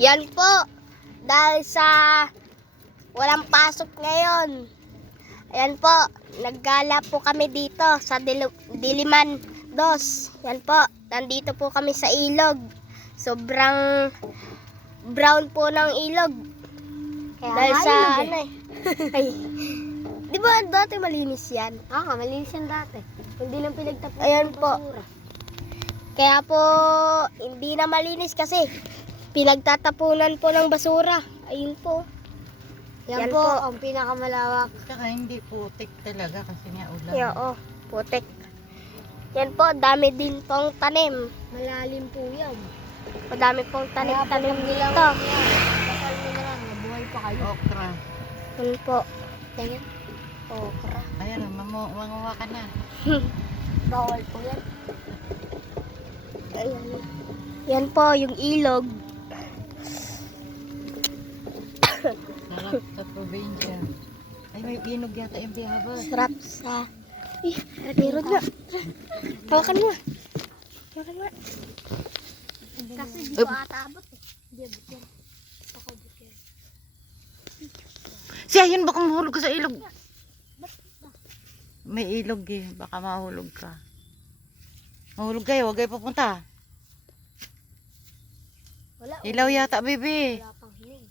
Yan po, dahil sa walang pasok ngayon. Ayan po, naggala po kami dito sa Diliman Dos. Yan po, nandito po kami sa ilog. Sobrang brown po ng ilog. Kaya Dahil sa ilog ano eh. Ay, di ba dati malinis yan? nga, malinis yan dati. Hindi lang pinagtapos Ayan ng po. basura. Kaya po, hindi na malinis kasi pinagtatapunan po ng basura. Ayun po. Yan, Yan po, po. ang pinakamalawak. Saka hindi putik talaga kasi nga ulan. Yan, oh, putek. Yan po, dami din pong tanim. Malalim po yan. Madami pong tanim-tanim dito. Kasal mo na lang, mabuhay pa kayo. Okra. Yan po. Tingin. Okra. Ayan, manguha ka na. Bawal po yan. Ayan. Yan po, yung ilog. Sarap sa probinsya. Ay, may inog yata yung biyabas. Sarap sa... Eh, meron nga. Hawakan mo. Hawakan mo. Kasi di ko ata abot eh. Hindi abot yan. Ako abot yan. Siya, yun baka mahulog ka sa ilog. May ilog eh. Baka mahulog ka. Mahulog kayo, huwag kayo pupunta. Wala. Ilaw yata, baby. Wala pang hiling.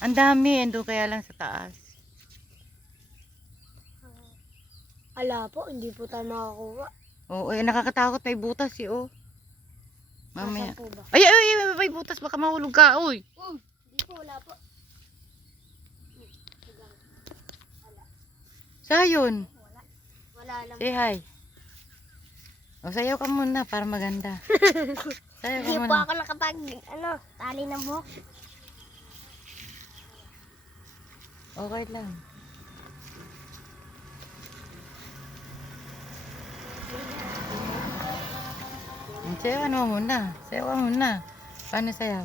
Ang dami, ando kaya lang sa taas. Ala po, hindi po tayo makakuha. Oo, nakakatakot, may butas eh, oh. Mamaya. Nasaan po ba? Ay, ay, ay, may butas, baka mahulog ka, uy. Hindi po, wala po. Sayon. Wala lang. Say hi. O, sayaw ka muna para maganda. Sayaw ka Hindi po muna. ako nakapag, tali ng buhok. Okay lang. Sayawan mo muna. Sayawan mo muna. Paano sayaw?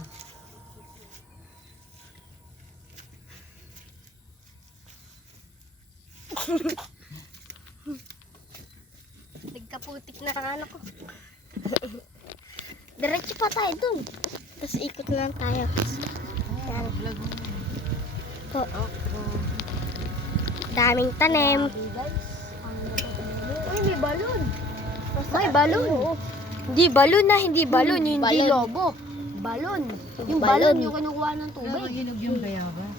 Nagkaputik na ang ano ko. Diretso pa tayo dun. Tapos ikot na lang tayo. Ayan, vlog mo. Po, Okra. daming tanim. Guys, ang natatanong. Uy, may balon. May balon. Hindi balon na, hindi balon. Hindi balon. lobo. Balon. Yung balon. balon yung kinukuha ng Pero tubig. hinog yung bayabas.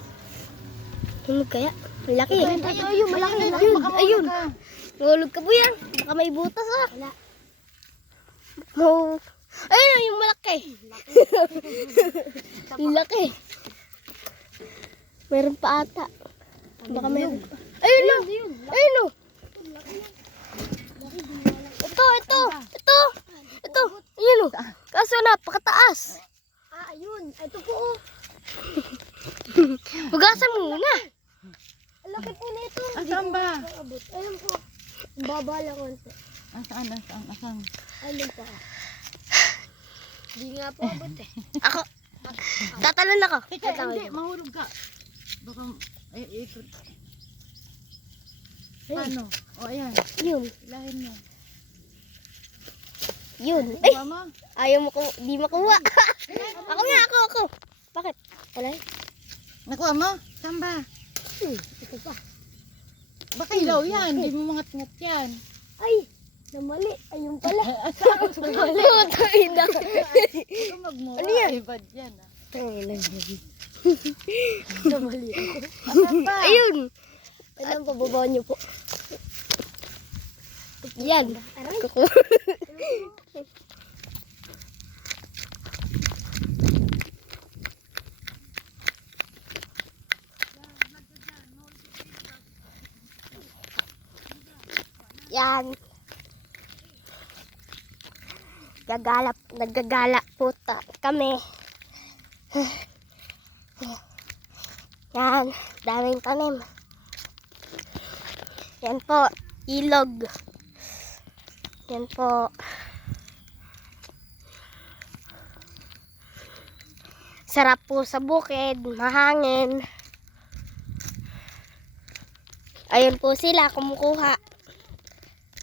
Ano kaya? Malaki. Ayun, malaki. Ayun, Baka mahulog ayun. ka. Mahulog ka po yan. Baka may butas ah. Wala. Ayun oh, yung malaki. Yung laki. Meron pa ata. Baka meron pa. Ayun oh. Ayun oh. Ito. Ayun oh. Kaso napakataas. Ayun. Ito po. Oh. Hugasan mo muna. Ang laki po nito. Asan ba? Abot. Ayun po. Ang baba lang konti. Asan? Ayun pa. Hindi nga po abot eh. Ako. Tatalon ako. Teka, hindi. Mahulog ka. Baka, ikot. Paano? O, ayan. Yun. Ilahin mo. Yun. Ay, Kuha mo. ayaw mo ko. Di makuha. Ako nga, ako. Bakit? Wala. Nakuha mo? Saan ba? Ito pa. Baka ilaw yan. Hindi mo mangat-ngat yan. Ay! Namali. Ayun pala. Namali. Tayo na. Huwag magmura. Ano yan? Ibad yan. Namali ako. Asan ba? Ayun. Alam, pababa niyo po. Yan. Kuku. Yan. Naggagala po kami. Yan, daming tanim. Yan po, ilog. Yan po. Sarap po sa bukid, mahangin. Ayun po sila kumukuha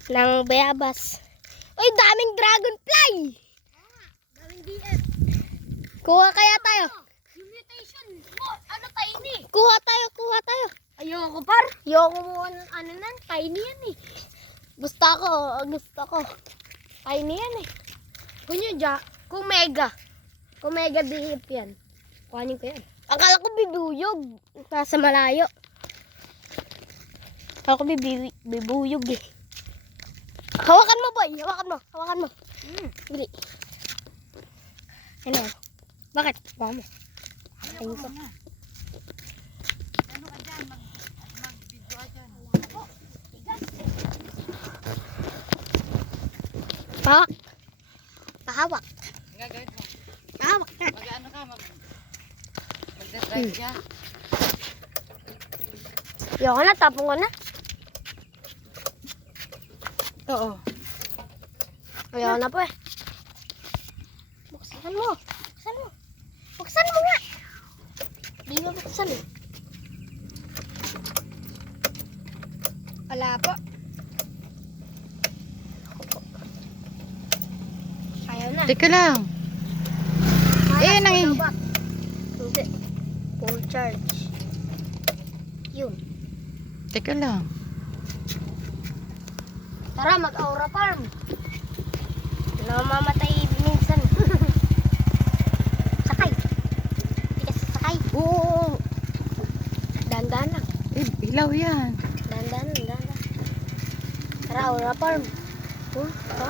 ng bayabas. Uy, daming dragonfly! Daming DF. Kuha kaya tayo. Yung mutation mo, ano tiny? Kuha tayo. Ayoko par. Ayoko mo ano nan, tiny yan eh. Gusto ko. Tiny yan eh. Kung mega. Kung mega dihip yan. Kuhanin ko yan. Akala ko bibuyog. Nasa malayo. Akala ko bibuyog eh. Hawakan mo, boy. Hawakan mo. Bili. Ano? Bakit? Kuha mo. Ayaw ko na. Ano ka dyan? Mag-video ka dyan. Pahawak. Pahawak. Ang gagawin mo. Pahawak na. Mag-ano ka? Mag-drive ka? Ayoko na, tapong ko na. Oo. Ayoko na po eh. Buksan mo. Buksan mo nga. Di ba buksan eh? Wala po. Ayaw na. Teka lang. Eh, Hindi. Full charge. Yun. Teka lang. Tara, mag-aura farm. Namamatay minsan. Sakay. Hindi kasi sakay. Oo. Dandan lang. Eh, ilaw yan. Dandan. Tara, aura farm. Ha?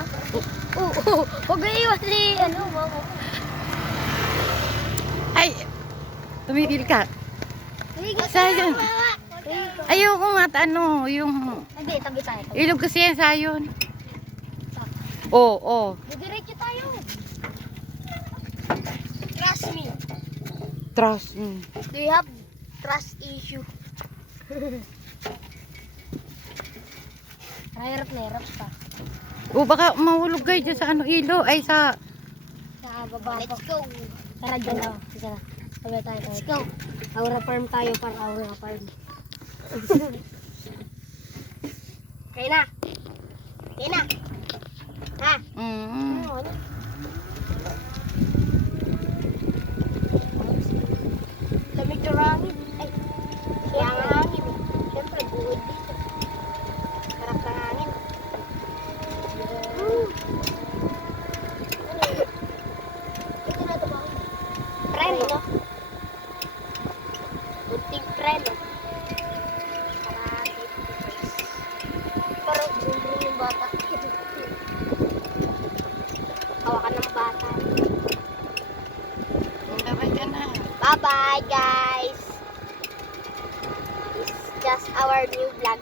Huwag na iwan si, mama. Ay! Tumigil ka. Sayon. Ayoko nga, yung Hindi, tabi tayo. ilog kasi yan, sayon. Oo. Didiretso tayo. Trust me. Trust me. Do you have trust issue? Hirap na hirap ka. O baka mahulog kayo dyan sa ilo. Ay, sa... Sa baba. Let's go. Tara dyan na. Sige na. Sabi tayo. Let's go. Aura farm tayo para aura farm. Kaya na. Ha? Ano? Lamig na hangin. Ay. Kaya nga hangin eh. Siyempre, buhod dito. Sarap na hangin. Ito na ito ba? Preno. Bunting preno. Parang bumbrung yung bata. Hawakan ng bata. Bye-bye ka na. Bye-bye, guys. This is just our new vlog.